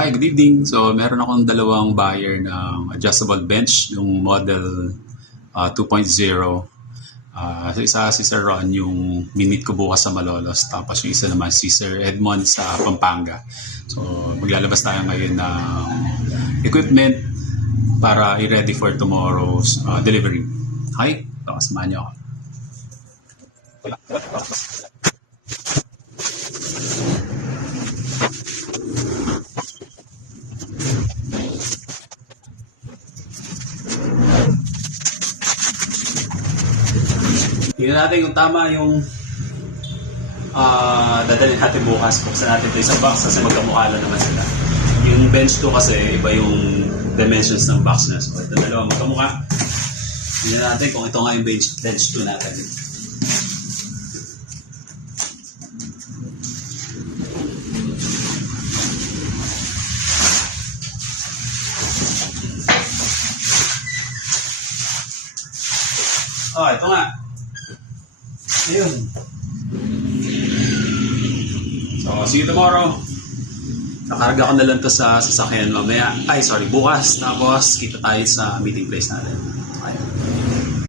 Hi, good evening. So, meron akong dalawang buyer ng adjustable bench, yung model 2.0. So isa si Sir Ron, yung minute ko bukas sa Malolos. Tapos yung isa naman si Sir Edmond sa Pampanga. So, maglalabas tayo ngayon ng equipment para i-ready for tomorrow's delivery. Hi, pakasamahan niyo ako. Tingnan natin kung tama yung dadalhin natin bukas. Buksan natin ito isang box kasi magkamukha lang naman sila. Yung bench 2 kasi iba yung dimensions ng box na. So ito dalawa magkamukha. Tingnan natin kung ito nga yung bench 2 natin. Oh, ito nga. Ayun. So, see you tomorrow. Nakarga ko na lang to sa sasakyan mamaya. Bukas. Tapos, kita tayo sa meeting place natin. Ayun.